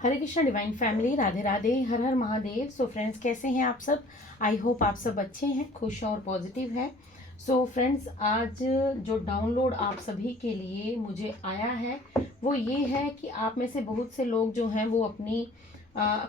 हरे Krishna divine family, Radhe Radhe, हर हर Mahadev. So friends, कैसे हैं आप सब? आई होप आप सब अच्छे हैं, खुश और पॉजिटिव हैं। सो फ्रेंड्स, आज जो डाउनलोड आप सभी के लिए मुझे आया है वो ये है कि आप में से बहुत से लोग जो हैं वो अपनी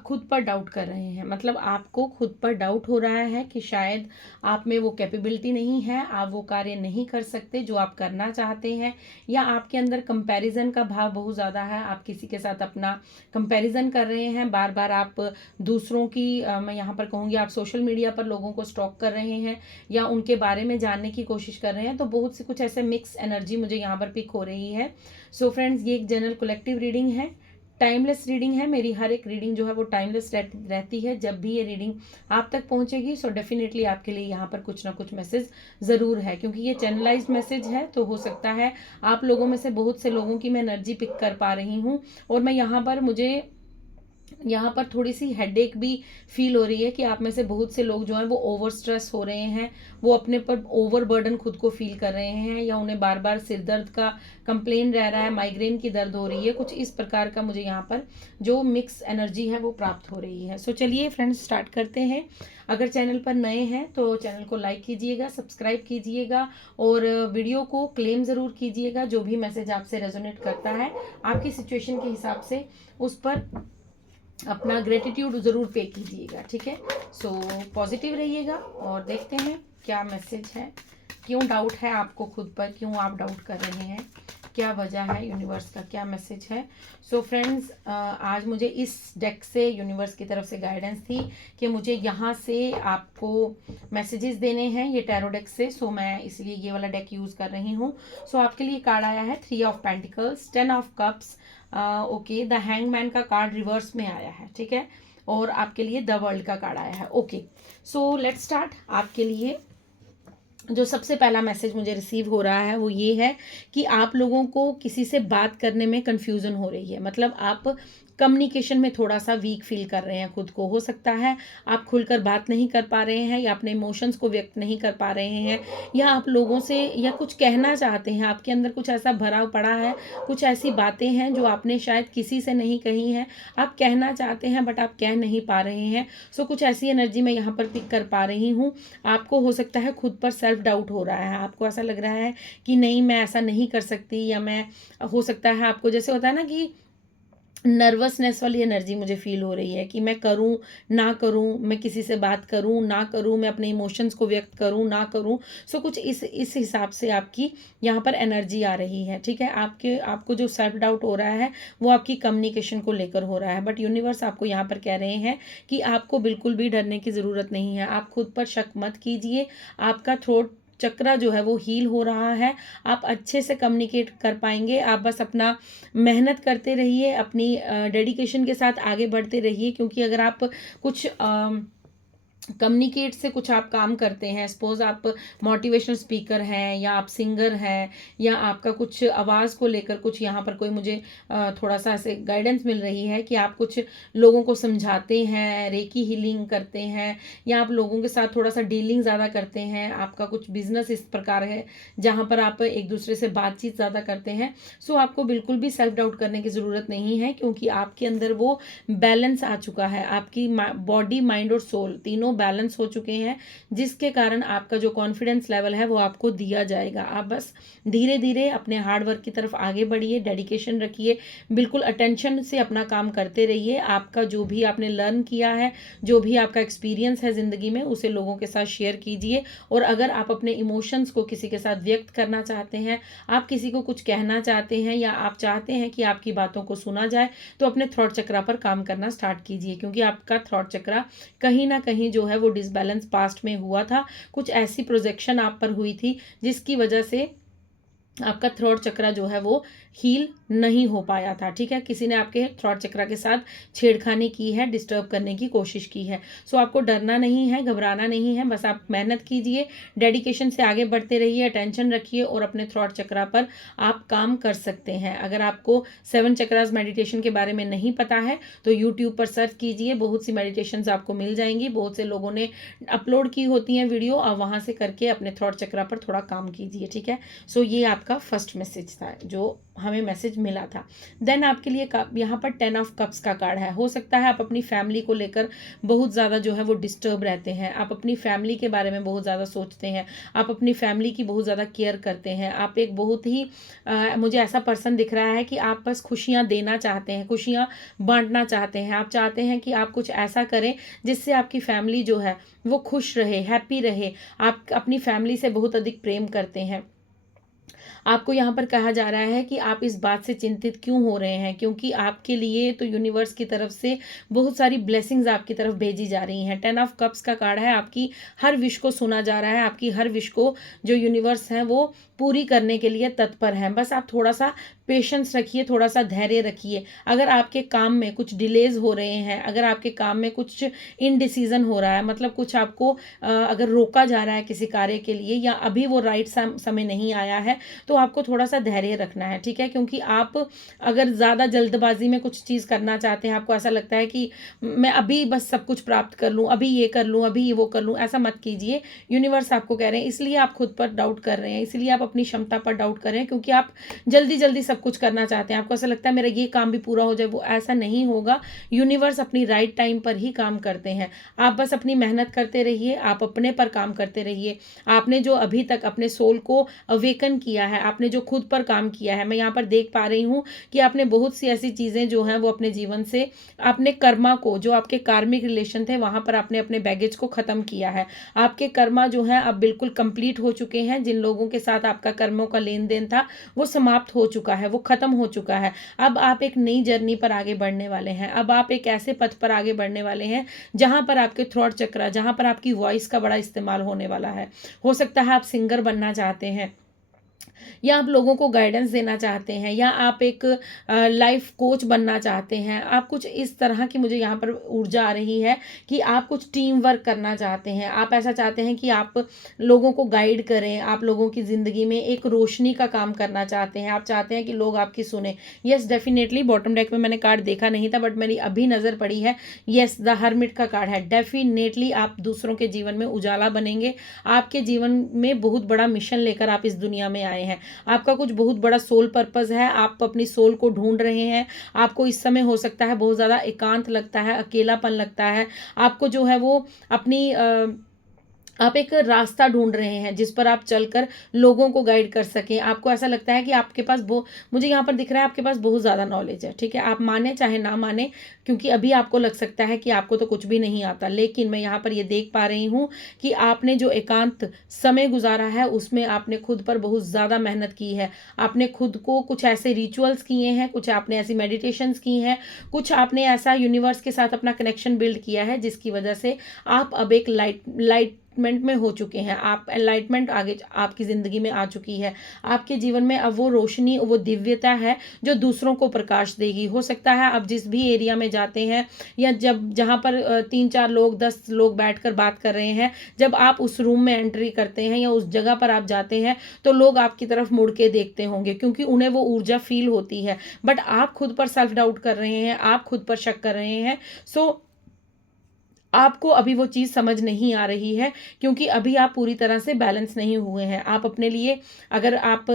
खुद पर डाउट कर रहे हैं। मतलब आपको खुद पर डाउट हो रहा है कि शायद आप में वो कैपेबिलिटी नहीं है, आप वो कार्य नहीं कर सकते जो आप करना चाहते हैं, या आपके अंदर कंपैरिजन का भाव बहुत ज़्यादा है। आप किसी के साथ अपना कंपैरिजन कर रहे हैं, बार बार आप दूसरों की मैं यहाँ पर कहूँगी आप सोशल मीडिया पर लोगों को स्टॉक कर रहे हैं या उनके बारे में जानने की कोशिश कर रहे हैं। तो बहुत सी कुछ ऐसे मिक्स एनर्जी मुझे यहाँ पर पिक हो रही है। सो फ्रेंड्स, ये एक जनरल कलेक्टिव रीडिंग है, टाइमलेस रीडिंग है। मेरी हर एक रीडिंग जो है वो टाइमलेस रहती है। जब भी ये रीडिंग आप तक पहुंचेगी सो डेफिनेटली आपके लिए यहाँ पर कुछ ना कुछ मैसेज ज़रूर है, क्योंकि ये चैनलाइज्ड मैसेज है। तो हो सकता है आप लोगों में से बहुत से लोगों की मैं एनर्जी पिक कर पा रही हूँ, और मैं मुझे यहाँ पर थोड़ी सी हेडेक भी फील हो रही है कि आप में से बहुत से लोग जो हैं वो ओवर स्ट्रेस हो रहे हैं, वो अपने पर ओवर बर्डन खुद को फील कर रहे हैं, या उन्हें बार बार सिर दर्द का कंप्लेन रह रहा है, माइग्रेन की दर्द हो रही है। कुछ इस प्रकार का मुझे यहाँ पर जो मिक्स एनर्जी है वो प्राप्त हो रही है। सो चलिए फ्रेंड्स, स्टार्ट करते हैं। अगर चैनल पर नए हैं तो चैनल को लाइक कीजिएगा, सब्सक्राइब कीजिएगा और वीडियो को क्लेम ज़रूर कीजिएगा। जो भी मैसेज आपसे रेजोनेट करता है आपकी सिचुएशन के हिसाब से उस पर अपना ग्रेटिट्यूड ज़रूर पे कीजिएगा, ठीक है। सो पॉजिटिव रहिएगा और देखते हैं क्या मैसेज है, क्यों डाउट है आपको खुद पर, क्यों आप डाउट कर रहे हैं, क्या वजह है, यूनिवर्स का क्या मैसेज है। सो फ्रेंड्स, आज मुझे इस डेक से यूनिवर्स की तरफ से गाइडेंस थी कि मुझे यहाँ से आपको मैसेजेस देने हैं, ये टैरो डेक से। सो मैं इसलिए ये वाला डेक यूज़ कर रही हूँ। सो आपके लिए कार्ड आया है 3 of pentacles, 10 of cups, okay, the hangman का कार्ड रिवर्स में आया है, ठीक है, और आपके लिए द वर्ल्ड का कार्ड आया है। Okay, so let's start. आपके लिए जो सबसे पहला मैसेज मुझे रिसीव हो रहा है वो ये है कि आप लोगों को किसी से बात करने में कंफ्यूजन हो रही है। मतलब आप कम्युनिकेशन में थोड़ा सा वीक फील कर रहे हैं खुद को। हो सकता है आप खुलकर बात नहीं कर पा रहे हैं, या अपने इमोशंस को व्यक्त नहीं कर पा रहे हैं, या आप लोगों से या कुछ कहना चाहते हैं, आपके अंदर कुछ ऐसा भराव पड़ा है, कुछ ऐसी बातें हैं जो आपने शायद किसी से नहीं कही हैं, आप कहना चाहते हैं बट आप कह नहीं पा रहे हैं। सो कुछ ऐसी एनर्जी मैं यहाँ पर पिक कर पा रही हूँ। आपको हो सकता है खुद पर सेल्फ डाउट हो रहा है, आपको ऐसा लग रहा है कि नहीं मैं ऐसा नहीं कर सकती, या मैं, हो सकता है आपको जैसे होता है ना कि नर्वसनेस वाली एनर्जी मुझे फील हो रही है कि मैं करूं ना करूं, मैं किसी से बात करूं ना करूं, मैं अपने इमोशंस को व्यक्त करूं ना करूं। सो कुछ इस हिसाब से आपकी यहाँ पर एनर्जी आ रही है, ठीक है। आपको जो सेल्फ डाउट हो रहा है वो आपकी कम्युनिकेशन को लेकर हो रहा है, बट यूनिवर्स आपको यहाँ पर कह रहे हैं कि आपको बिल्कुल भी डरने की ज़रूरत नहीं है। आप खुद पर शक मत कीजिए। आपका थ्रोट चक्रा जो है वो हील हो रहा है, आप अच्छे से कम्युनिकेट कर पाएंगे। आप बस अपना मेहनत करते रहिए, अपनी डेडिकेशन के साथ आगे बढ़ते रहिए, क्योंकि अगर आप कुछ कम्युनिकेट से कुछ आप काम करते हैं, सपोज आप मोटिवेशनल स्पीकर हैं, या आप सिंगर हैं, या आपका कुछ आवाज़ को लेकर कुछ यहाँ पर कोई मुझे थोड़ा सा ऐसे गाइडेंस मिल रही है कि आप कुछ लोगों को समझाते हैं, रेकी हीलिंग करते हैं, या आप लोगों के साथ थोड़ा सा डीलिंग ज़्यादा करते हैं, आपका कुछ बिजनेस इस प्रकार है जहाँ पर आप एक दूसरे से बातचीत ज़्यादा करते हैं। सो आपको बिल्कुल भी सेल्फ डाउट करने की ज़रूरत नहीं है, क्योंकि आपके अंदर वो बैलेंस आ चुका है। आपकी बॉडी, माइंड और सोल तीनों बैलेंस हो चुके हैं, जिसके कारण आपका जो कॉन्फिडेंस लेवल है वो आपको दिया जाएगा। आप बस धीरे धीरे अपने हार्ड वर्क की तरफ आगे बढ़िए, डेडिकेशन रखिए, बिल्कुल अटेंशन से अपना काम करते रहिए। आपका जो भी आपने लर्न किया है, जो भी आपका एक्सपीरियंस है ज़िंदगी में, उसे लोगों के साथ शेयर कीजिए। और अगर आप अपने इमोशंस को किसी के साथ व्यक्त करना चाहते हैं, आप किसी को कुछ कहना चाहते हैं, या आप चाहते हैं कि आपकी बातों को सुना जाए, तो अपने थ्रॉट चक्रा पर काम करना स्टार्ट कीजिए, क्योंकि आपका थ्रॉट चक्रा कहीं ना कहीं जो है वो डिसबैलेंस पास्ट में हुआ था। कुछ ऐसी प्रोजेक्शन आप पर हुई थी जिसकी वजह से आपका थ्रोट चक्रा जो है वो हील नहीं हो पाया था, ठीक है। किसी ने आपके थ्रोट चक्रा के साथ छेड़खानी की है, डिस्टर्ब करने की कोशिश की है। सो आपको डरना नहीं है, घबराना नहीं है, बस आप मेहनत कीजिए, डेडिकेशन से आगे बढ़ते रहिए, अटेंशन रखिए, और अपने थ्रोट चक्रा पर आप काम कर सकते हैं। अगर आपको 7 चक्रास मेडिटेशन के बारे में नहीं पता है तो यूट्यूब पर सर्च कीजिए, बहुत सी मेडिटेशंस आपको मिल जाएंगी, बहुत से लोगों ने अपलोड की होती हैं वीडियो, और वहाँ से करके अपने थ्रोट चक्रा पर थोड़ा काम कीजिए, ठीक है। सो ये आपका फर्स्ट मैसेज था जो हमें मैसेज मिला था। देन आपके लिए यहाँ पर 10 ऑफ कप्स का कार्ड है। हो सकता है आप अपनी फैमिली को लेकर बहुत ज़्यादा जो है वो डिस्टर्ब रहते हैं, आप अपनी फैमिली के बारे में बहुत ज़्यादा सोचते हैं, आप अपनी फैमिली की बहुत ज़्यादा केयर करते हैं। आप एक बहुत ही मुझे ऐसा पर्सन दिख रहा है कि आप बस खुशियाँ देना चाहते हैं, खुशियाँ बांटना चाहते हैं। आप चाहते हैं कि आप कुछ ऐसा करें जिससे आपकी फैमिली जो है वो खुश रहे, हैप्पी रहे। आप अपनी फैमिली से बहुत अधिक प्रेम करते हैं। आपको यहाँ पर कहा जा रहा है कि आप इस बात से चिंतित क्यों हो रहे हैं, क्योंकि आपके लिए तो यूनिवर्स की तरफ से बहुत सारी ब्लेसिंग्स आपकी तरफ भेजी जा रही हैं। 10 ऑफ कप्स का कार्ड है, आपकी हर विश को सुना जा रहा है, आपकी हर विश को जो यूनिवर्स है वो पूरी करने के लिए तत्पर हैं। बस आप थोड़ा सा पेशेंस रखिए, थोड़ा सा धैर्य रखिए। अगर आपके काम में कुछ डिलेज हो रहे हैं, अगर आपके काम में कुछ इनडिसीजन हो रहा है, मतलब कुछ आपको अगर रोका जा रहा है किसी कार्य के लिए, या अभी वो राइट समय नहीं आया है, तो आपको थोड़ा सा धैर्य रखना है, ठीक है। क्योंकि आप अगर ज़्यादा जल्दबाजी में कुछ चीज़ करना चाहते हैं, आपको ऐसा लगता है कि मैं अभी बस सब कुछ प्राप्त कर लूँ, अभी ये कर लूँ, अभी ये वो कर लूँ, ऐसा मत कीजिए। यूनिवर्स आपको कह रहे हैं, इसलिए आप खुद पर डाउट कर रहे हैं, इसलिए आप अपनी क्षमता पर डाउट कर रहे हैं, क्योंकि आप जल्दी जल्दी सब कुछ करना चाहते हैं। आपको ऐसा लगता है मेरा ये काम भी पूरा हो जाए, वो ऐसा नहीं होगा। यूनिवर्स अपनी राइट टाइम पर ही काम करते हैं। आप बस अपनी मेहनत करते रहिए, आप अपने पर काम करते रहिए। आपने जो अभी तक अपने सोल को अवेकन किया है, आपने जो खुद पर काम किया है, मैं यहाँ पर देख पा रही हूँ कि आपने बहुत सी ऐसी चीज़ें जो हैं वो अपने जीवन से, अपने कर्मा को, जो आपके कार्मिक रिलेशन थे वहाँ पर आपने अपने बैगेज को ख़त्म किया है। आपके कर्मा जो हैं अब बिल्कुल कंप्लीट हो चुके हैं। जिन लोगों के साथ आपका कर्मों का लेन देन था वो समाप्त हो चुका है, वो ख़त्म हो चुका है। अब आप एक नई जर्नी पर आगे बढ़ने वाले हैं। अब आप एक ऐसे पथ पर आगे बढ़ने वाले हैं जहाँ पर आपके थ्रॉट चक्र, जहाँ पर आपकी वॉइस का बड़ा इस्तेमाल होने वाला है। हो सकता है आप सिंगर बनना चाहते हैं, या आप लोगों को गाइडेंस देना चाहते हैं, या आप एक लाइफ कोच बनना चाहते हैं। आप कुछ इस तरह की मुझे यहाँ पर ऊर्जा आ रही है कि आप कुछ टीम वर्क करना चाहते हैं। आप ऐसा चाहते हैं कि आप लोगों को गाइड करें, आप लोगों की ज़िंदगी में एक रोशनी का काम करना चाहते हैं। आप चाहते हैं कि लोग आपकी सुने। यस, डेफिनेटली बॉटम डेक में मैंने कार्ड देखा नहीं था, बट मेरी अभी नज़र पड़ी है। यस, द हर्मिट का कार्ड है। डेफिनेटली आप दूसरों के जीवन में उजाला बनेंगे। आपके जीवन में बहुत बड़ा मिशन लेकर आप इस दुनिया में आए हैं। आपका कुछ बहुत बड़ा सोल पर्पस है, आप अपनी सोल को ढूंढ रहे हैं। आपको इस समय हो सकता है बहुत ज़्यादा एकांत लगता है, अकेलापन लगता है। आपको जो है वो अपनी आप एक रास्ता ढूंढ रहे हैं जिस पर आप चलकर लोगों को गाइड कर सकें। आपको ऐसा लगता है कि आपके पास मुझे यहाँ पर दिख रहा है आपके पास बहुत ज़्यादा नॉलेज है, ठीक है। आप माने चाहे ना माने, क्योंकि अभी आपको लग सकता है कि आपको तो कुछ भी नहीं आता, लेकिन मैं यहाँ पर ये देख पा रही हूँ कि आपने जो एकांत समय गुजारा है उसमें आपने खुद पर बहुत ज़्यादा मेहनत की है। आपने खुद को कुछ ऐसे रिचुअल्स किए हैं, कुछ आपने ऐसी मेडिटेशंस की हैं, कुछ आपने ऐसा यूनिवर्स के साथ अपना कनेक्शन बिल्ड किया है जिसकी वजह से आप अब एक लाइटमेंट में हो चुके हैं। आप एनलाइटमेंट आगे आपकी ज़िंदगी में आ चुकी है। आपके जीवन में अब वो रोशनी, वो दिव्यता है जो दूसरों को प्रकाश देगी। हो सकता है आप जिस भी एरिया में जाते हैं, या जहाँ पर 3-4 लोग 10 लोग बैठकर बात कर रहे हैं, जब आप उस रूम में एंट्री करते हैं या उस जगह पर आप जाते हैं तो लोग आपकी तरफ मुड़ के देखते होंगे, क्योंकि उन्हें वो ऊर्जा फील होती है। बट आप खुद पर सेल्फ डाउट कर रहे हैं, आप खुद पर शक कर रहे हैं। सो आपको अभी वो चीज़ समझ नहीं आ रही है, क्योंकि अभी आप पूरी तरह से बैलेंस नहीं हुए हैं। आप अपने लिए, अगर आप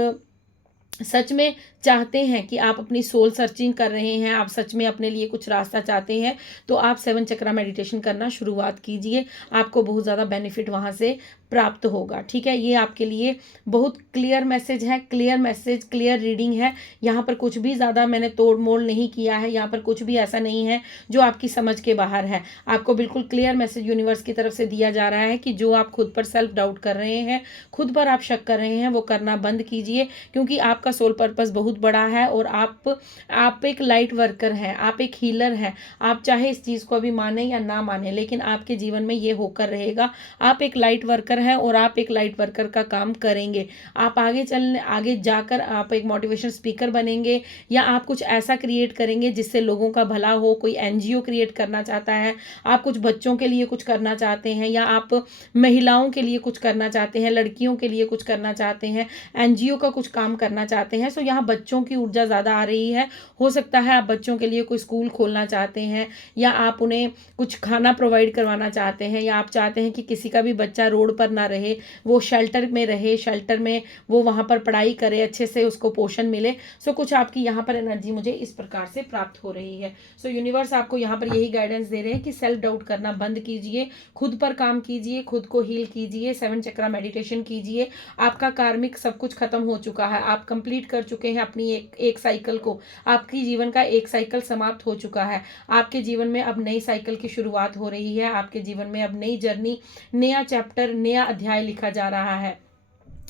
सच में चाहते हैं कि आप अपनी सोल सर्चिंग कर रहे हैं, आप सच में अपने लिए कुछ रास्ता चाहते हैं, तो आप 7 चक्रा मेडिटेशन करना शुरुआत कीजिए। आपको बहुत ज़्यादा बेनिफिट वहाँ से प्राप्त होगा, ठीक है। ये आपके लिए बहुत क्लियर मैसेज है, क्लियर मैसेज, क्लियर रीडिंग है। यहाँ पर कुछ भी ज़्यादा मैंने तोड़ मोड़ नहीं किया है, यहाँ पर कुछ भी ऐसा नहीं है जो आपकी समझ के बाहर है। आपको बिल्कुल क्लियर मैसेज यूनिवर्स की तरफ से दिया जा रहा है कि जो आप खुद पर सेल्फ डाउट कर रहे हैं, खुद पर आप शक कर रहे हैं, वो करना बंद कीजिए, क्योंकि आपका सोल पर्पस बहुत बड़ा है और आप एक लाइट वर्कर हैं, आप एक हीलर हैं। आप चाहे इस चीज़ को अभी माने या ना माने, लेकिन आपके जीवन में ये होकर रहेगा। आप एक लाइट वर्कर हैं और आप एक लाइट वर्कर का काम करेंगे। आप आगे जाकर आप एक मोटिवेशन स्पीकर बनेंगे, या आप कुछ ऐसा क्रिएट करेंगे जिससे लोगों का भला हो। कोई एनजीओ क्रिएट करना चाहता है, आप कुछ बच्चों के लिए कुछ करना चाहते हैं, या आप महिलाओं के लिए कुछ करना चाहते हैं, लड़कियों के लिए कुछ करना चाहते हैं, एनजीओ का कुछ काम करना चाहते हैं। सो यहाँ बच्चों की ऊर्जा ज़्यादा आ रही है। हो सकता है आप बच्चों के लिए कोई स्कूल खोलना चाहते हैं, या आप उन्हें कुछ खाना प्रोवाइड करवाना चाहते हैं, या आप चाहते हैं कि किसी का भी बच्चा रोड पर ना रहे, वो शेल्टर में रहे, शेल्टर में वो वहाँ पर पढ़ाई करे, अच्छे से उसको पोषण मिले। सो कुछ आपकी यहाँ पर एनर्जी मुझे इस प्रकार से प्राप्त हो रही है। सो यूनिवर्स आपको यहाँ पर यही गाइडेंस दे रहे हैं कि सेल्फ डाउट करना बंद कीजिए, खुद पर काम कीजिए, खुद को हील कीजिए, 7 चक्रा मेडिटेशन कीजिए। आपका कार्मिक सब कुछ खत्म हो चुका है, आप कंप्लीट कर चुके हैं अपनी एक साइकिल को। आपकी जीवन का एक साइकिल समाप्त हो चुका है। आपके जीवन में अब नई साइकिल की शुरुआत हो रही है। आपके जीवन में अब नई जर्नी, नया चैप्टर, नया अध्याय लिखा जा रहा है।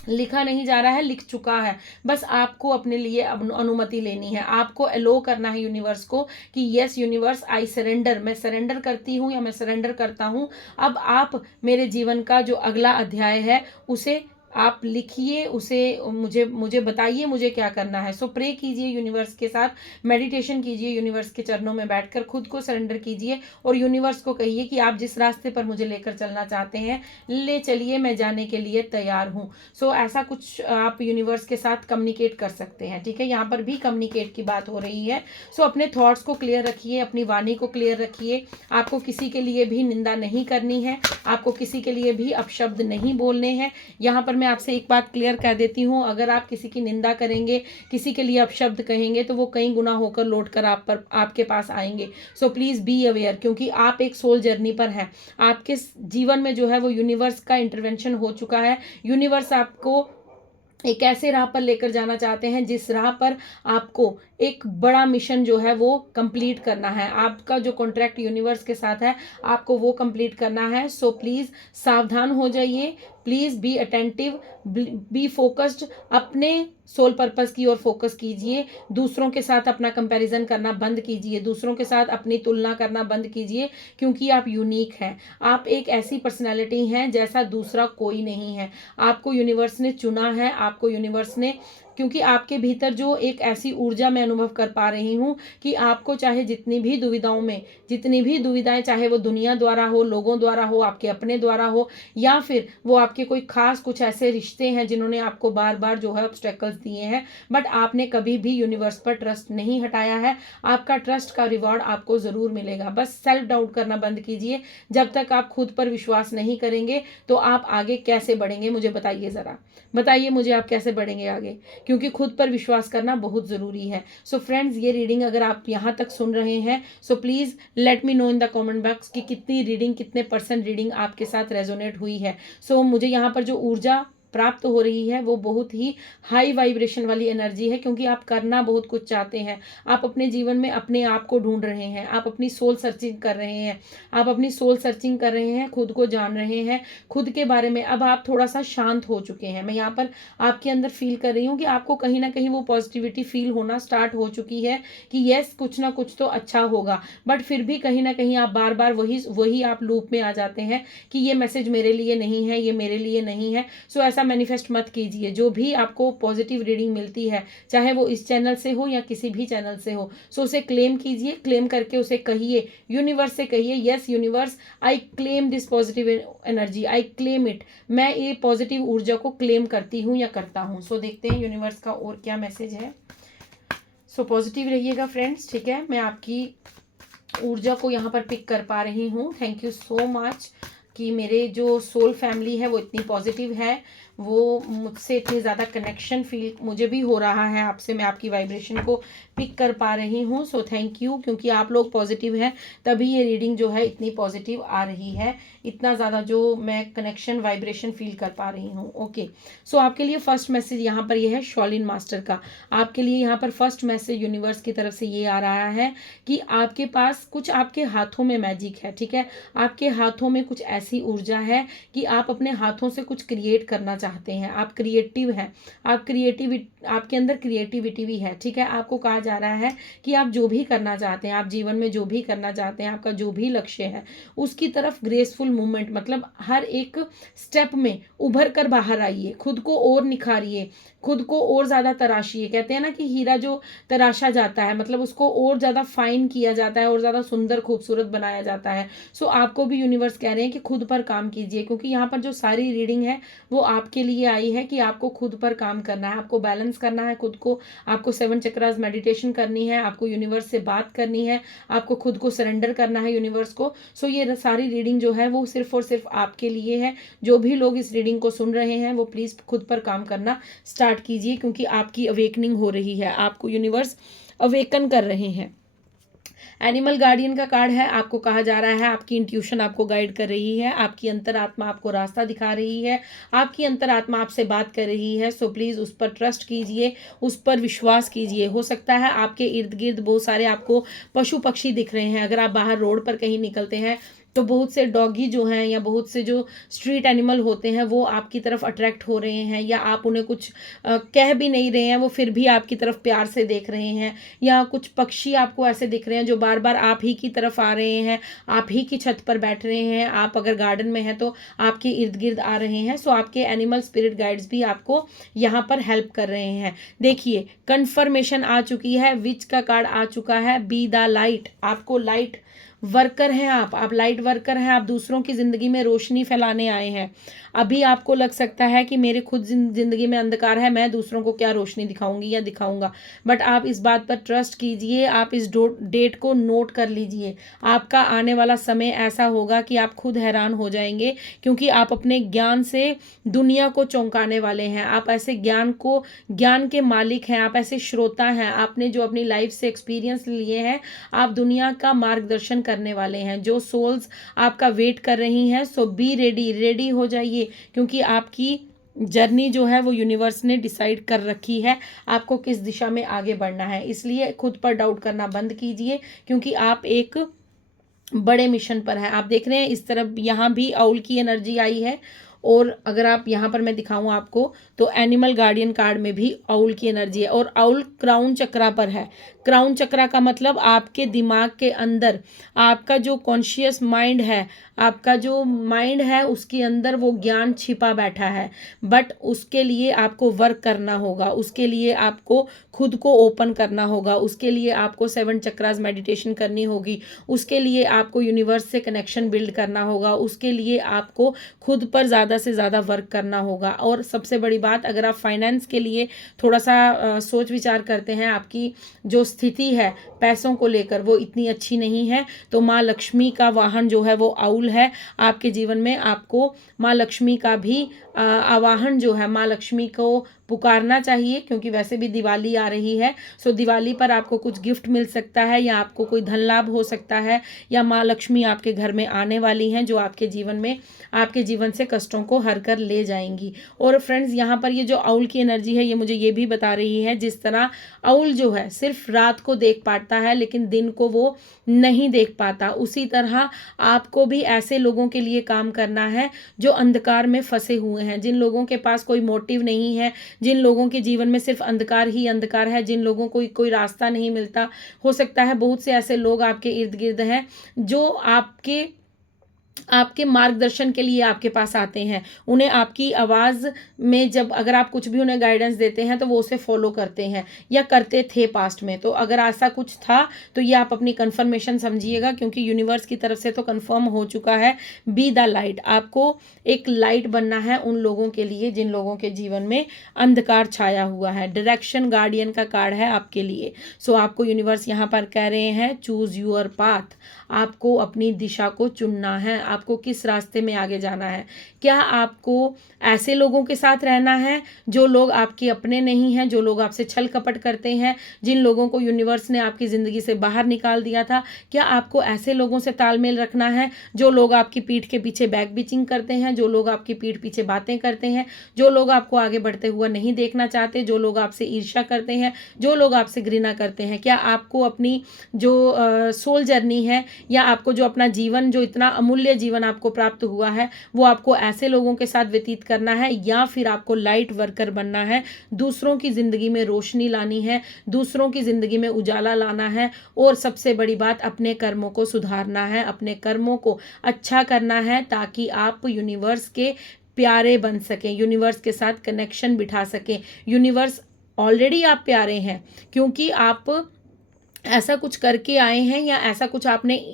लिखा नहीं जा रहा है, लिख चुका है। बस आपको अपने लिए अनुमति लेनी है, आपको अलो करना है यूनिवर्स को कि यस यूनिवर्स आई सरेंडर, मैं सरेंडर करती हूँ या मैं सरेंडर करता हूँ। अब आप मेरे जीवन का जो अगला अध्याय है उसे आप लिखिए, उसे मुझे बताइए मुझे क्या करना है। सो प्रे कीजिए यूनिवर्स के साथ, मेडिटेशन कीजिए, यूनिवर्स के चरणों में बैठकर खुद को सरेंडर कीजिए और यूनिवर्स को कहिए कि आप जिस रास्ते पर मुझे लेकर चलना चाहते हैं ले चलिए, मैं जाने के लिए तैयार हूँ। सो ऐसा कुछ आप यूनिवर्स के साथ कम्युनिकेट कर सकते हैं। ठीक है, यहाँ पर भी कम्युनिकेट की बात हो रही है। सो अपने थॉट्स को क्लियर रखिए, अपनी वाणी को क्लियर रखिए। आपको किसी के लिए भी निंदा नहीं करनी है, आपको किसी के लिए भी अपशब्द नहीं बोलने हैं। यहाँ पर मैं आपसे एक बात क्लियर कह देती हूँ, अगर आप किसी की निंदा करेंगे, किसी के लिए अपशब्द कहेंगे, तो वो कई गुना होकर लौट कर आपके पास आएंगे। सो प्लीज बी अवेयर, क्योंकि आप एक सोल जर्नी पर हैं। आपके जीवन में जो है वो यूनिवर्स का इंटरवेंशन हो चुका है। यूनिवर्स आपको एक ऐसे राह पर लेकर जाना चाहते हैं जिस राह पर आपको एक बड़ा मिशन जो है वो कंप्लीट करना है। आपका जो कॉन्ट्रैक्ट यूनिवर्स के साथ है आपको वो कंप्लीट करना है। सो प्लीज सावधान हो जाइए, please be attentive, be focused, अपने सोल पर्पस की ओर फोकस कीजिए। दूसरों के साथ अपना कंपैरिजन करना बंद कीजिए, दूसरों के साथ अपनी तुलना करना बंद कीजिए, क्योंकि आप यूनिक हैं। आप एक ऐसी पर्सनैलिटी हैं जैसा दूसरा कोई नहीं है। आपको यूनिवर्स ने चुना है, आपको यूनिवर्स ने, क्योंकि आपके भीतर जो एक ऐसी ऊर्जा मैं अनुभव कर पा रही हूँ कि आपको चाहे जितनी भी दुविधाओं में, जितनी भी दुविधाएं, चाहे वो दुनिया द्वारा हो, लोगों द्वारा हो, आपके अपने द्वारा हो, या फिर वो आपके कोई खास कुछ ऐसे रिश्ते हैं जिन्होंने आपको बार बार जो है ऑब्स्टेकल्स दिए हैं, बट आपने कभी भी यूनिवर्स पर ट्रस्ट नहीं हटाया है। आपका ट्रस्ट का रिवॉर्ड आपको जरूर मिलेगा। बस सेल्फ डाउट करना बंद कीजिए। जब तक आप खुद पर विश्वास नहीं करेंगे तो आप आगे कैसे बढ़ेंगे, मुझे बताइए जरा, बताइए मुझे आप कैसे बढ़ेंगे आगे, क्योंकि खुद पर विश्वास करना बहुत ज़रूरी है। सो फ्रेंड्स, ये रीडिंग अगर आप यहाँ तक सुन रहे हैं so please let me know in the comment box कि कितनी रीडिंग, कितने % रीडिंग आपके साथ रेजोनेट हुई है। सो मुझे यहाँ पर जो ऊर्जा प्राप्त हो रही है वो बहुत ही हाई वाइब्रेशन वाली एनर्जी है, क्योंकि आप करना बहुत कुछ चाहते हैं। आप अपने जीवन में अपने आप को ढूंढ रहे हैं, आप अपनी सोल सर्चिंग कर रहे हैं, आप अपनी सोल सर्चिंग कर रहे हैं, खुद को जान रहे हैं, खुद के बारे में अब आप थोड़ा सा शांत हो चुके हैं। मैं यहाँ पर आपके अंदर फील कर रही हूँ कि आपको कहीं ना कहीं वो पॉजिटिविटी फील होना स्टार्ट हो चुकी है कि यस कुछ ना कुछ तो अच्छा होगा, बट फिर भी कहीं ना कहीं आप बार बार वही आप लूप में आ जाते हैं कि ये मैसेज मेरे लिए नहीं है, ये मेरे लिए नहीं है। सो ऐसा मैनिफेस्ट मत कीजिए। जो भी आपको पॉजिटिव रीडिंग मिलती है, चाहे वो इस चैनल से हो या किसी भी चैनल से हो, सो उसे क्लेम कीजिए। क्लेम करके उसे कहिए, यूनिवर्स से कहिए, yes universe I claim this positive energy, I claim it. मैं ये पॉजिटिव ऊर्जा को क्लेम करती हूँ या करता हूँ। सो देखते हैं यूनिवर्स का और क्या मैसेज है। सो पॉजिटिव रहिएगा फ्रेंड्स, ठीक है। मैं आपकी ऊर्जा को यहाँ पर पिक कर पा रही हूँ। थैंक यू सो मच कि मेरे जो सोल फैमिली है वो इतनी पॉजिटिव है, वो मुझसे इतनी ज़्यादा कनेक्शन फील मुझे भी हो रहा है आपसे। मैं आपकी वाइब्रेशन को पिक कर पा रही हूँ। सो थैंक यू, क्योंकि आप लोग पॉजिटिव हैं तभी ये रीडिंग जो है इतनी पॉजिटिव आ रही है, इतना ज़्यादा जो मैं कनेक्शन वाइब्रेशन फील कर पा रही हूँ। ओके, सो आपके लिए फर्स्ट मैसेज यहाँ पर ये है शॉलिन मास्टर का। आपके लिए यहाँ पर फर्स्ट मैसेज यूनिवर्स की तरफ से ये आ रहा है कि आपके पास कुछ, आपके हाथों में मैजिक है, ठीक है। आपके हाथों में कुछ ऐसी ऊर्जा है कि आप अपने हाथों से कुछ क्रिएट करना चाहते हैं। आप क्रिएटिव हैं, आपके अंदर क्रिएटिविटी भी है, ठीक है। आपको कहा जा रहा है कि आप जो भी करना चाहते हैं, आप जीवन में जो भी करना चाहते हैं, आपका जो भी लक्ष्य है, उसकी तरफ ग्रेसफुल मूवमेंट, मतलब हर एक स्टेप में उभर कर बाहर आइए, खुद को और निखारिए, खुद को और ज़्यादा तराशिए। कहते हैं ना कि हीरा जो तराशा जाता है, मतलब उसको और ज़्यादा फाइन किया जाता है और ज़्यादा सुंदर खूबसूरत बनाया जाता है। सो आपको भी यूनिवर्स कह रहे हैं कि खुद पर काम कीजिए, क्योंकि यहाँ पर जो सारी रीडिंग है वो आपके लिए आई है कि आपको खुद पर काम करना है, आपको बैलेंस करना है खुद को, आपको 7 चक्रास मेडिटेशन करनी है, आपको यूनिवर्स से बात करनी है, आपको खुद को सरेंडर करना है यूनिवर्स को। सो ये सारी रीडिंग जो है वो सिर्फ और सिर्फ आपके लिए है। जो भी लोग इस रीडिंग को सुन रहे हैं वो प्लीज़ खुद पर काम करना स्टार्ट कीजिए, क्योंकि आपकी अवेकनिंग हो रही है, आपको यूनिवर्स अवेकन कर रहे हैं। एनिमल गार्डियन का कार्ड है, आपको कहा जा रहा है आपकी इंट्यूशन आपको गाइड कर रही है, आपकी अंतरात्मा आपको रास्ता दिखा रही है, आपकी अंतरात्मा आपसे बात कर रही है। सो प्लीज़ उस पर ट्रस्ट कीजिए, उस पर विश्वास कीजिए। हो सकता है आपके इर्द गिर्द बहुत सारे आपको पशु पक्षी दिख रहे हैं। अगर आप बाहर रोड पर कहीं निकलते हैं तो बहुत से डॉगी जो हैं या बहुत से जो स्ट्रीट एनिमल होते हैं वो आपकी तरफ अट्रैक्ट हो रहे हैं, या आप उन्हें कुछ कह भी नहीं रहे हैं, वो फिर भी आपकी तरफ प्यार से देख रहे हैं। या कुछ पक्षी आपको ऐसे दिख रहे हैं जो बार बार आप ही की तरफ आ रहे हैं, आप ही की छत पर बैठ रहे हैं, आप अगर गार्डन में हैं तो आपके इर्द गिर्द आ रहे हैं। सो आपके एनिमल स्पिरिट गाइड्स भी आपको यहाँ पर हेल्प कर रहे हैं। देखिए कंफर्मेशन आ चुकी है, विच का कार्ड आ चुका है, बी द लाइट। आपको लाइट वर्कर हैं, आप लाइट वर्कर हैं, आप दूसरों की ज़िंदगी में रोशनी फैलाने आए हैं। अभी आपको लग सकता है कि मेरे खुद ज़िंदगी में अंधकार है, मैं दूसरों को क्या रोशनी दिखाऊंगी या दिखाऊंगा, बट आप इस बात पर ट्रस्ट कीजिए, आप इस डेट को नोट कर लीजिए। आपका आने वाला समय ऐसा होगा कि आप खुद हैरान हो जाएंगे, क्योंकि आप अपने ज्ञान से दुनिया को चौंकाने वाले हैं। आप ऐसे ज्ञान के मालिक हैं, आप ऐसे श्रोता हैं, आपने जो अपनी लाइफ से एक्सपीरियंस लिए हैं, आप दुनिया का मार्गदर्शन करने वाले हैं। जो सोल्स आपका वेट कर रही हैं, सो बी रेडी हो जाइए, क्योंकि आपकी जर्नी जो है वो यूनिवर्स ने डिसाइड कर रखी है, आपको किस दिशा में आगे बढ़ना है। इसलिए खुद पर डाउट करना बंद कीजिए, क्योंकि आप एक बड़े मिशन पर है। आप देख रहे हैं इस तरफ यहाँ भी आउल की एनर्जी आई है, और अगर आप यहाँ पर मैं दिखाऊं आपको तो एनिमल गार्डियन कार्ड में भी आउल की एनर्जी है, और आउल क्राउन चक्रा पर है। क्राउन चक्रा का मतलब आपके दिमाग के अंदर आपका जो कॉन्शियस माइंड है, आपका जो माइंड है उसके अंदर वो ज्ञान छिपा बैठा है, बट उसके लिए आपको वर्क करना होगा, उसके लिए आपको खुद को ओपन करना होगा, उसके लिए आपको 7 चक्रास मेडिटेशन करनी होगी, उसके लिए आपको यूनिवर्स से कनेक्शन बिल्ड करना होगा, उसके लिए आपको खुद पर ज़्यादा से ज़्यादा वर्क करना होगा। और सबसे बड़ी बात, अगर आप फाइनेंस के लिए थोड़ा सा सोच विचार करते हैं, आपकी जो स्थिति है पैसों को लेकर वो इतनी अच्छी नहीं है, तो माँ लक्ष्मी का वाहन जो है वो आउल है आपके जीवन में। आपको माँ लक्ष्मी का भी आवाहन जो है, माँ लक्ष्मी को पुकारना चाहिए, क्योंकि वैसे भी दिवाली आ रही है। सो दिवाली पर आपको कुछ गिफ्ट मिल सकता है, या आपको कोई धन लाभ हो सकता है, या माँ लक्ष्मी आपके घर में आने वाली हैं जो आपके जीवन से कष्टों को हर कर ले जाएंगी। और फ्रेंड्स, यहाँ पर ये जो आउल की एनर्जी है ये मुझे ये भी बता रही है, जिस तरह आउल जो है सिर्फ रात को देख पाता है लेकिन दिन को वो नहीं देख पाता, उसी तरह आपको भी ऐसे लोगों के लिए काम करना है जो अंधकार में फंसे हुए हैं, जिन लोगों के पास कोई मोटिव नहीं है, जिन लोगों के जीवन में सिर्फ अंधकार ही अंधकार है, जिन लोगों को कोई रास्ता नहीं मिलता। हो सकता है बहुत से ऐसे लोग आपके इर्द गिर्द हैं जो आपके मार्गदर्शन के लिए आपके पास आते हैं। उन्हें आपकी आवाज़ में जब अगर आप कुछ भी उन्हें गाइडेंस देते हैं तो वो उसे फॉलो करते हैं, या करते थे पास्ट में। तो अगर ऐसा कुछ था तो ये आप अपनी कंफर्मेशन समझिएगा, क्योंकि यूनिवर्स की तरफ से तो कंफर्म हो चुका है। बी द लाइट, आपको एक लाइट बनना है उन लोगों के लिए जिन लोगों के जीवन में अंधकार छाया हुआ है। डायरेक्शन गार्डियन का कार्ड है आपके लिए। सो आपको यूनिवर्स यहाँ पर कह रहे हैं चूज यूर पाथ, आपको अपनी दिशा को चुनना है, आपको किस रास्ते में आगे जाना है। क्या आपको ऐसे लोगों के साथ रहना है जो लोग आपके अपने नहीं हैं, जो लोग आपसे छल कपट करते हैं, जिन लोगों को यूनिवर्स ने आपकी ज़िंदगी से बाहर निकाल दिया था? क्या आपको ऐसे लोगों से तालमेल रखना है जो लोग आपकी पीठ के पीछे बैक बिचिंग करते हैं, जो लोग आपकी पीठ पीछे बातें करते हैं, जो लोग आपको आगे बढ़ते हुआ नहीं देखना चाहते, जो लोग आपसे ईर्ष्या करते हैं, जो लोग आपसे घृणा करते हैं? क्या आपको अपनी जो सोल जर्नी है, या आपको जो अपना जीवन, जो इतना अमूल्य जीवन आपको प्राप्त हुआ है, वो आपको ऐसे लोगों के साथ व्यतीत करना है, या फिर आपको लाइट वर्कर बनना है, दूसरों की ज़िंदगी में रोशनी लानी है, दूसरों की ज़िंदगी में उजाला लाना है, और सबसे बड़ी बात अपने कर्मों को सुधारना है, अपने कर्मों को अच्छा करना है, ताकि आप यूनिवर्स के प्यारे बन सकें, यूनिवर्स के साथ कनेक्शन बिठा सकें। यूनिवर्स ऑलरेडी आप प्यारे हैं, क्योंकि आप ऐसा कुछ करके आए हैं या ऐसा कुछ आपने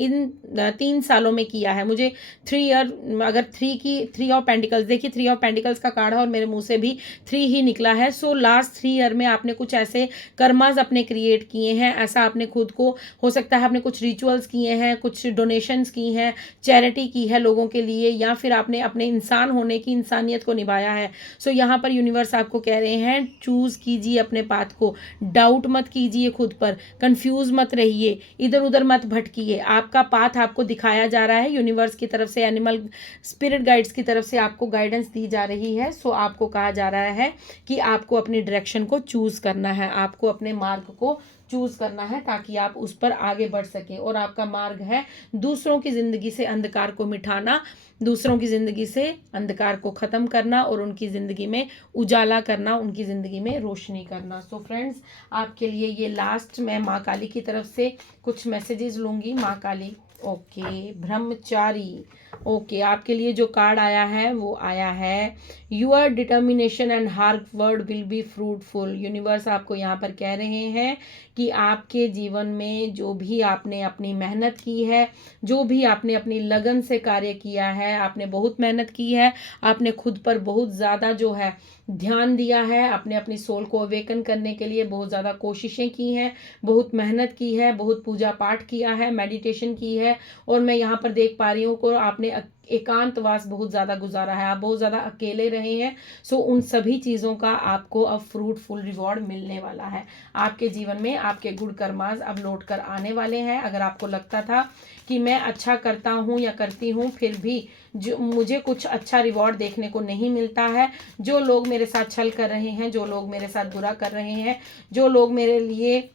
इन 3 सालों में किया है। मुझे 3 ईयर, अगर 3 ऑफ पेंटिकल्स देखिए, 3 ऑफ पेंटिकल्स का कार्ड है और मेरे मुंह से भी 3 ही निकला है। सो लास्ट 3 ईयर में आपने कुछ ऐसे कर्मास अपने क्रिएट किए हैं, ऐसा आपने खुद को, हो सकता है आपने कुछ रिचुअल्स किए हैं, कुछ डोनेशंस की हैं, चैरिटी की है लोगों के लिए, या फिर आपने अपने इंसान होने की इंसानियत को निभाया है। सो यहाँ पर यूनिवर्स आपको कह रहे हैं, चूज कीजिए अपने पाथ को, डाउट मत कीजिए खुद पर, कंफ्यूज मत रहिए, इधर उधर मत भटकिए। आपका पाथ आपको दिखाया जा रहा है, यूनिवर्स की तरफ से, एनिमल स्पिरिट गाइड्स की तरफ से आपको गाइडेंस दी जा रही है। सो आपको कहा जा रहा है कि आपको अपनी डायरेक्शन को चूज करना है, आपको अपने मार्ग को चूज करना है, ताकि आप उस पर आगे बढ़ सकें। और आपका मार्ग है दूसरों की जिंदगी से अंधकार को मिटाना, दूसरों की जिंदगी से अंधकार को खत्म करना और उनकी जिंदगी में उजाला करना, उनकी जिंदगी में रोशनी करना। सो फ्रेंड्स, आपके लिए ये लास्ट मैं माँ काली की तरफ से कुछ मैसेजेस लूंगी। माँ काली, ओके, ब्रह्मचारी, ओके, आपके लिए जो कार्ड आया है वो आया है, your determination and hard work will be fruitful. Universe आपको यहाँ पर कह रहे हैं कि आपके जीवन में जो भी आपने अपनी मेहनत की है, जो भी आपने अपनी लगन से कार्य किया है, आपने बहुत मेहनत की है, आपने खुद पर बहुत ज़्यादा जो है ध्यान दिया है, आपने अपनी सोल को अवेकन करने के लिए बहुत ज़्यादा कोशिशें की हैं, बहुत मेहनत की है, बहुत पूजा पाठ किया है, मेडिटेशन की है, और मैं यहाँ पर देख पा रही हूँ को आपने एकांतवास बहुत ज़्यादा गुजारा है, आप बहुत ज़्यादा अकेले रहे हैं। सो उन सभी चीज़ों का आपको अब फ्रूटफुल रिवॉर्ड मिलने वाला है। आपके जीवन में आपके गुड कर्मास अब लौट कर आने वाले हैं। अगर आपको लगता था कि मैं अच्छा करता हूँ या करती हूँ, फिर भी जो मुझे कुछ अच्छा रिवॉर्ड देखने को नहीं मिलता है, जो लोग मेरे साथ छल कर रहे हैं, जो लोग मेरे साथ बुरा कर रहे हैं, जो लोग मेरे लिए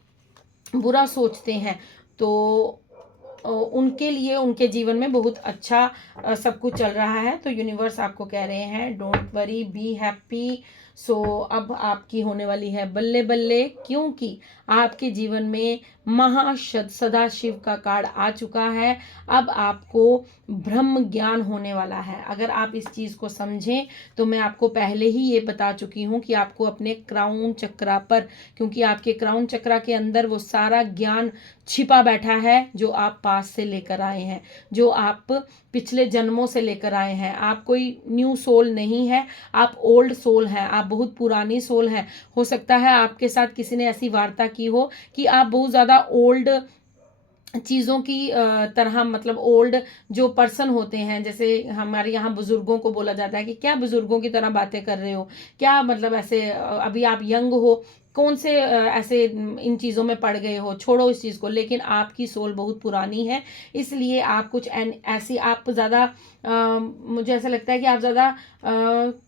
बुरा सोचते हैं, तो उनके लिए उनके जीवन में बहुत अच्छा सब कुछ चल रहा है। तो यूनिवर्स आपको कह रहे हैं, डोंट वरी, बी हैप्पी। सो अब आपकी होने वाली है बल्ले बल्ले, क्योंकि आपके जीवन में सदाशिव का कार्ड आ चुका है। अब आपको ब्रह्म ज्ञान होने वाला है। अगर आप इस चीज़ को समझें तो मैं आपको पहले ही ये बता चुकी हूँ कि आपको अपने क्राउन चक्रा पर, क्योंकि आपके क्राउन चक्रा के अंदर वो सारा ज्ञान छिपा बैठा है जो आप पास से लेकर आए हैं, जो आप पिछले जन्मों से लेकर आए हैं। आप कोई न्यू सोल नहीं है, आप ओल्ड सोल हैं, आप बहुत पुरानी सोल हैं। हो सकता है आपके साथ किसी ने ऐसी वार्ता की हो कि आप बहुत ज़्यादा ओल्ड चीज़ों की तरह, मतलब ओल्ड जो पर्सन होते हैं, जैसे हमारे यहाँ बुजुर्गों को बोला जाता है कि क्या बुजुर्गों की तरह बातें कर रहे हो, क्या मतलब ऐसे अभी आप यंग हो, कौन से ऐसे इन चीज़ों में पड़ गए हो, छोड़ो इस चीज़ को। लेकिन आपकी सोल बहुत पुरानी है, इसलिए आप कुछ ऐसी, आप ज़्यादा मुझे ऐसा लगता है कि आप ज़्यादा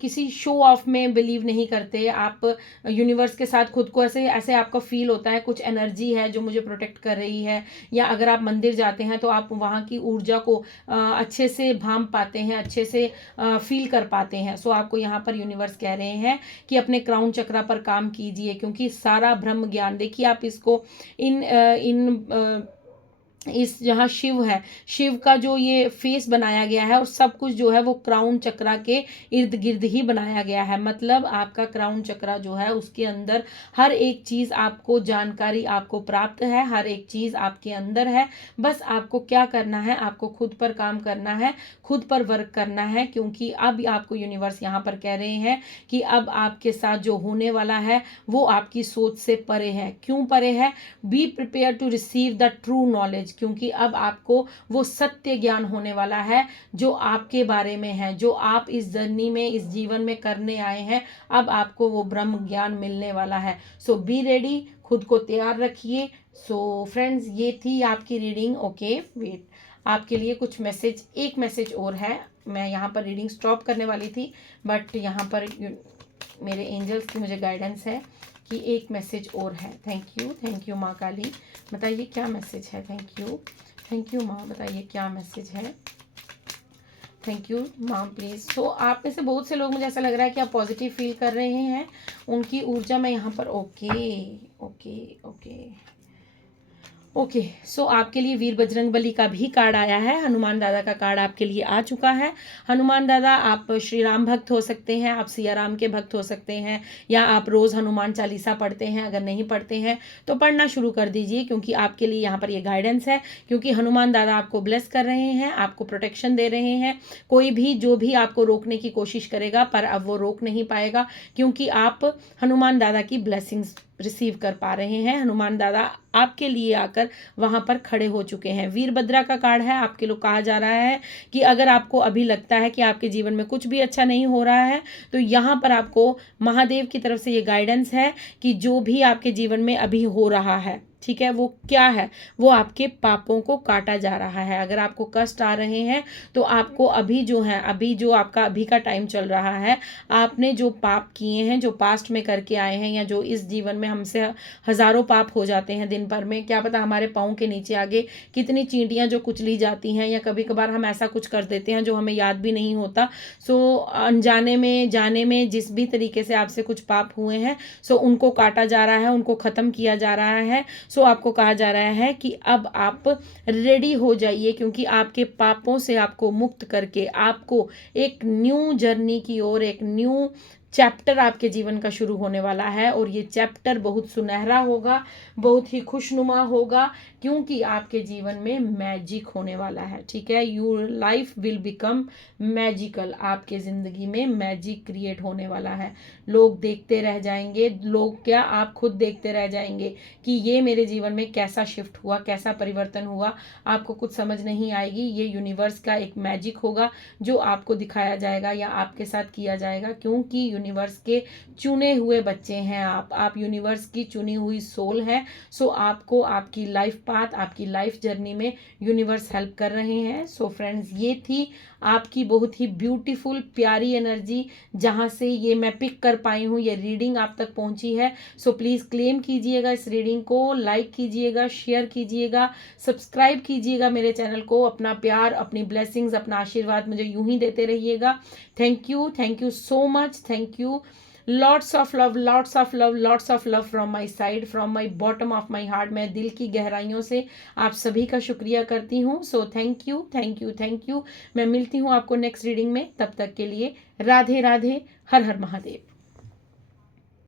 किसी शो ऑफ में बिलीव नहीं करते। आप यूनिवर्स के साथ खुद को ऐसे ऐसे आपका फील होता है, कुछ एनर्जी है जो मुझे प्रोटेक्ट कर रही है। या अगर आप मंदिर जाते हैं तो आप वहाँ की ऊर्जा को अच्छे से भांप पाते हैं, अच्छे से फील कर पाते हैं। सो आपको यहाँ पर यूनिवर्स कह रहे हैं कि अपने क्राउन चक्रा पर काम कीजिए, क्योंकि सारा ब्रह्म ज्ञान, देखिए आप इसको इस जहाँ शिव है, शिव का जो ये फेस बनाया गया है और सब कुछ जो है वो क्राउन चक्रा के इर्द गिर्द ही बनाया गया है। मतलब आपका क्राउन चक्रा जो है उसके अंदर हर एक चीज़ आपको, जानकारी आपको प्राप्त है, हर एक चीज़ आपके अंदर है। बस आपको क्या करना है, आपको खुद पर काम करना है, खुद पर वर्क करना है, क्योंकि अब आपको यूनिवर्स यहाँ पर कह रहे हैं कि अब आपके साथ जो होने वाला है वो आपकी सोच से परे है। क्यों परे है? Be prepare to receive the true knowledge, क्योंकि अब आपको वो सत्य ज्ञान होने वाला है जो आपके बारे में है, जो आप इस जर्नी में, इस जीवन में करने आए हैं। अब आपको वो ब्रह्म ज्ञान मिलने वाला है। सो बी रेडी, खुद को तैयार रखिए। सो फ्रेंड्स, ये थी आपकी रीडिंग। ओके, वेट, आपके लिए कुछ मैसेज, एक मैसेज और है। मैं यहाँ पर रीडिंग स्टॉप करने वाली थी, बट यहाँ पर मेरे एंजल्स की मुझे गाइडेंस है कि एक मैसेज और है। थैंक यू माँ काली, बताइए क्या मैसेज है। थैंक यू माँ, बताइए क्या मैसेज है। थैंक यू माँ, प्लीज़। सो आप में से बहुत से लोग, मुझे ऐसा लग रहा है कि आप पॉजिटिव फील कर रहे हैं, उनकी ऊर्जा में यहाँ पर। ओके ओके ओके ओके, सो आपके लिए वीर बजरंगबली का भी कार्ड आया है, हनुमान दादा का कार्ड आपके लिए आ चुका है। हनुमान दादा, आप श्री राम भक्त हो सकते हैं, आप सिया राम के भक्त हो सकते हैं, या आप रोज़ हनुमान चालीसा पढ़ते हैं। अगर नहीं पढ़ते हैं तो पढ़ना शुरू कर दीजिए, क्योंकि आपके लिए यहाँ पर ये गाइडेंस है, क्योंकि हनुमान दादा आपको ब्लेस कर रहे हैं, आपको प्रोटेक्शन दे रहे हैं। कोई भी जो भी आपको रोकने की कोशिश करेगा, पर अब वो रोक नहीं पाएगा, क्योंकि आप हनुमान दादा की ब्लेसिंग्स रिसीव कर पा रहे हैं। हनुमान दादा आपके लिए आकर वहां पर खड़े हो चुके हैं। वीरभद्रा का कार्ड है, आपके लोग कहा जा रहा है कि अगर आपको अभी लगता है कि आपके जीवन में कुछ भी अच्छा नहीं हो रहा है, तो यहाँ पर आपको महादेव की तरफ से ये गाइडेंस है कि जो भी आपके जीवन में अभी हो रहा है, ठीक है, वो क्या है, वो आपके पापों को काटा जा रहा है। अगर आपको कष्ट आ रहे हैं तो आपको अभी जो है, अभी जो आपका अभी का टाइम चल रहा है, आपने जो पाप किए हैं, जो पास्ट में करके आए हैं, या जो इस जीवन में हमसे हजारों पाप हो जाते हैं दिन भर में, क्या पता हमारे पाँव के नीचे आगे कितनी चींटियां जो कुचली जाती हैं, या कभी कभार हम ऐसा कुछ कर देते हैं जो हमें याद भी नहीं होता। सो अनजाने में, जाने में, जिस भी तरीके से आपसे कुछ पाप हुए हैं, सो उनको काटा जा रहा है, उनको खत्म किया जा रहा है। सो आपको कहा जा रहा है कि अब आप रेडी हो जाइए, क्योंकि आपके पापों से आपको मुक्त करके आपको एक न्यू जर्नी की ओर, एक न्यू चैप्टर आपके जीवन का शुरू होने वाला है। और ये चैप्टर बहुत सुनहरा होगा, बहुत ही खुशनुमा होगा, क्योंकि आपके जीवन में मैजिक होने वाला है, ठीक है। Your life will become magical, आपके ज़िंदगी में मैजिक क्रिएट होने वाला है। लोग देखते रह जाएंगे, लोग क्या, आप खुद देखते रह जाएंगे कि ये मेरे जीवन में कैसा शिफ्ट हुआ, कैसा परिवर्तन हुआ। आपको कुछ समझ नहीं आएगी, ये यूनिवर्स का एक मैजिक होगा जो आपको दिखाया जाएगा या आपके साथ किया जाएगा, क्योंकि यूनिवर्स के चुने हुए बच्चे हैं आप यूनिवर्स की चुनी हुई सोल है। सो आपको आपकी लाइफ पाथ, आपकी लाइफ जर्नी में यूनिवर्स हेल्प कर रहे हैं। सो फ्रेंड्स, ये थी आपकी बहुत ही ब्यूटीफुल प्यारी एनर्जी, जहां से ये मैं पिक कर पाई हूँ, ये रीडिंग आप तक पहुंची है। सो प्लीज़ क्लेम कीजिएगा इस रीडिंग को, लाइक कीजिएगा, शेयर कीजिएगा, सब्सक्राइब कीजिएगा मेरे चैनल को। अपना प्यार, अपनी ब्लेसिंग्स, अपना आशीर्वाद मुझे यूं ही देते रहिएगा। Thank you so much, thank you. Lots of love, lots of love, lots of love from my side, from my bottom of my heart. मैं दिल की गहराइयों से आप सभी का शुक्रिया करती हूँ। So thank you, thank you, thank you. मैं मिलती हूँ आपको नेक्स्ट रीडिंग में, तब तक के लिए राधे राधे, हर हर महादेव।